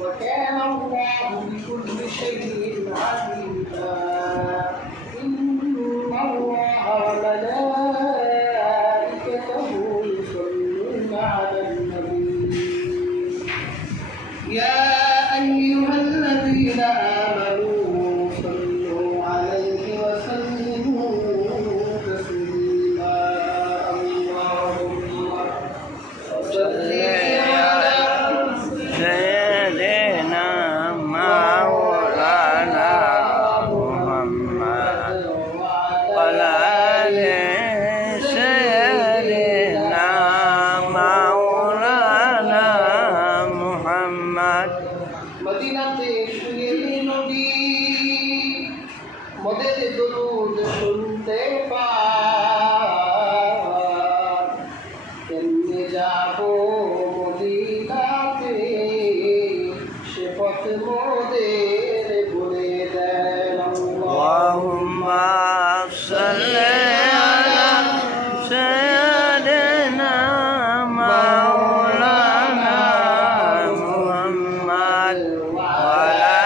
وكان الله بكل شيء عليما إن الله وملائكته يصلون على النبي يا أيها الذين آمنوا صلوا عليه وسلموا تسليما اللهم صل على سيدنا مولانا محمد وعلى آل سيدنا مولانا محمد মদিনাতে শুয়ে নবী মদের দরুদ শুনতে পাই কেমনে যাব মদিনাতে সে পথ মোদের বলে দেন اللهم صل على سيدنا مولانا محمد وعلى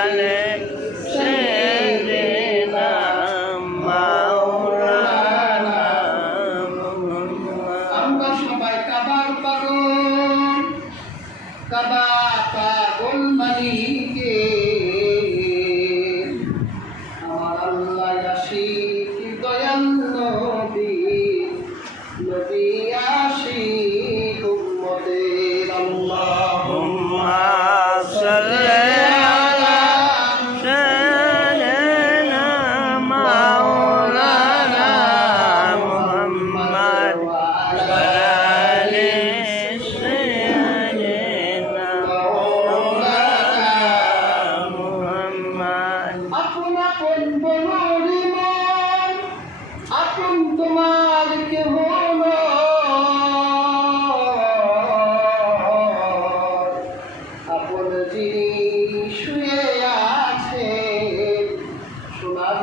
آل سيدنا مولانا محمد আমরা সবাই কাবার পাগল কাবা পাগল মালিকে আমার আল্লাহ আশিক দয়াল নবী নবী আশিক উম্মতের اللهم صل على سيدنا مولانا محمد وعلى آل سيدنا مولانا محمد আপন আপন বলরি মন আপন তোমার কেহ নয়। আপন যিনি শুয়ে আছে সোনার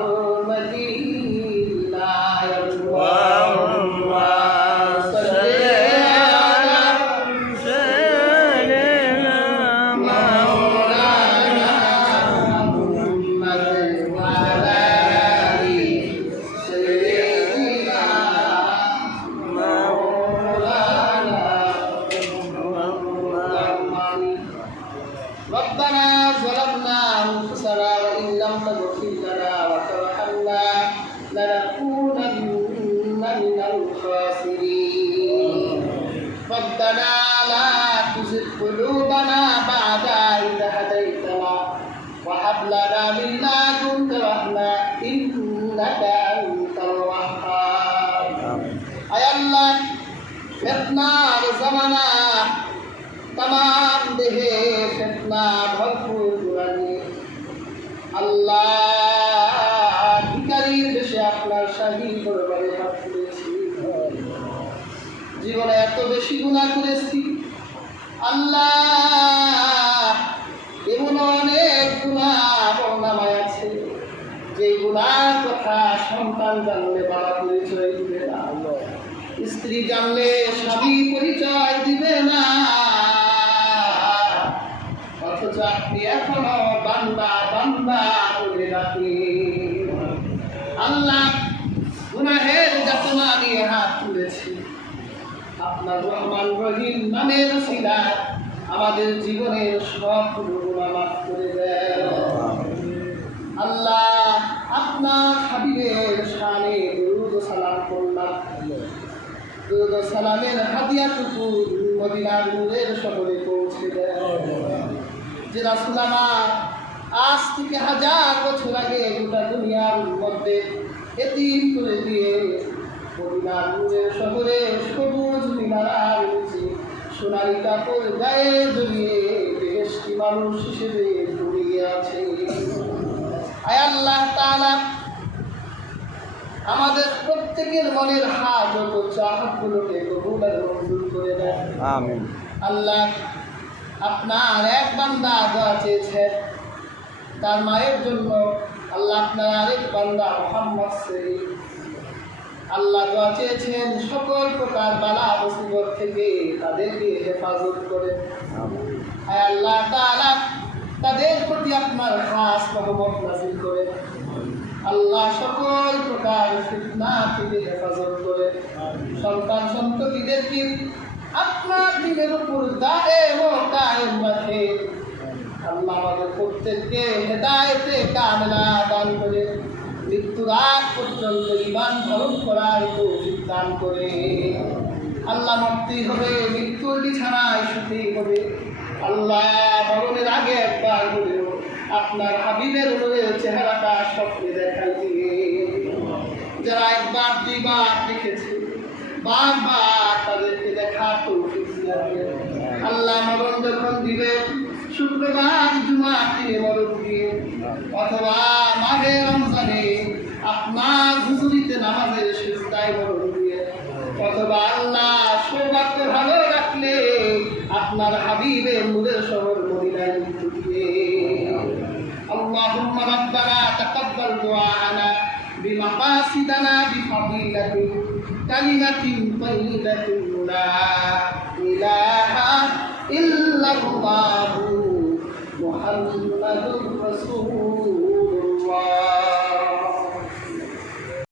মদিনায় اللهم صل على سيدنا مولانا محمد وعلى آل سيدنا مولانا ربنا ظلمنا أنفسنا وإن لم تغفر لنا وترحمنا لنكونن من الخاسرين ربنا لا تزغ قلوبنا بعد إذ هديتنا وهب لنا من لدنك رحمة إنك أنت الوهاب أي الله ফিতনার জামানা तमाम দেহে ফিতনা ভরপুর দুরানি আল্লাহ ভিখারির দেশে আপনার শাহী দরবারে হাত তুলেছি জীবনে এত বেশি গুনাহ করেছি আল্লাহ এমন অনেক গুনাহ আমলনামায় আছে যে গুনার কথা সন্তান জানলে বাবা পরিচয় দিবে না স্ত্রী জানলে স্বামী পরিচয় দিবে না অথচ আপনি এখনো বান্দা বান্দা বলে রাখেন আল্লাহ গুনাহের যাতনা নিয়ে হাত তুলেছি আপনার রহমান রহিম নামের ওসিলায় আমাদের জীবনের সব গুনাহ মাফ করে দেন আল্লাহ আপনার হাবিবের শানে দরুদ ও সালাম করলাম দরুদ ও সালামের হাদিয়াটুকু মদিনার নূরের শহরে পৌঁছে দেন যে রাসূল আমার আজ থেকে 1000 বছর আগে গোটা দুনিয়ার মধ্যে এতিম করে দিয়ে মদিনার নূরের শহরে সবুজ মিনার উঠে সোনালি কাপড় গায়ে জড়িয়ে বেহেশতি মানুষ হিসেবে ঘুরিয়ে আছে আয় আল্লাহ তাআলা আমাদের প্রত্যেকের মনের হাজত ও চাহতগুলোকে কবুল আর মঞ্জুর করে দেন আমিন আল্লাহ আপনার এক বান্দা দোয়া চেয়েছেন তার মায়ের জন্য আল্লাহ আপনার আরেক বান্দা মুহাম্মদ শরীফ আল্লাহ দোয়া চেয়েছেন সকল প্রকার বালা মুসিবত থেকে তাদেরকে হেফাজত করে আয় আল্লাহ তাআলা তাদের প্রতি আপনার খাস রহমত নাযিল করে আল্লাহ সকল প্রকার ফিতনা থেকে হেফাজত করে সন্তান সন্ততিদেরকে আপনার দিনের উপর দায়েম ও কায়েম রাখে আল্লাহ আমাদের প্রত্যেককে হেদায়েতে কামেলা দান করে মৃত্যুর আগ পর্যন্ত ঈমান ধারণ করার তৌফিক দান করে আল্লাহ মরতেই হবে, মৃত্যুর বিছানায় শুতেই হবে। আল্লাহ মরণের আগে একবার হলেও আপনার হাবিবের নূরের চেহারাটা স্বপ্নে দেখাই দিয়ে যারা একবার দুইবার দেখেছে বারবার তাদেরকে দেখা তৌফিক দিয়ে আল্লাহ মরণ যখন দিবে শুক্রবার জুমার দিনে মরণ দিয়ে অথবা মাঘে রমজানে আপনার হুজুরিতে নামাজের সিজদায় মরণ দিয়ে অথবা আল্লাহ সৌভাগ্য ভালো রাখলে আপনার হাবিবের নূরের শহর মদিনায় মৃত্যু দিয়ে اللهم ربنا تقبل دعاءنا بمقاصدنا بفضيلة كلمة طيبة لا إله إلا الله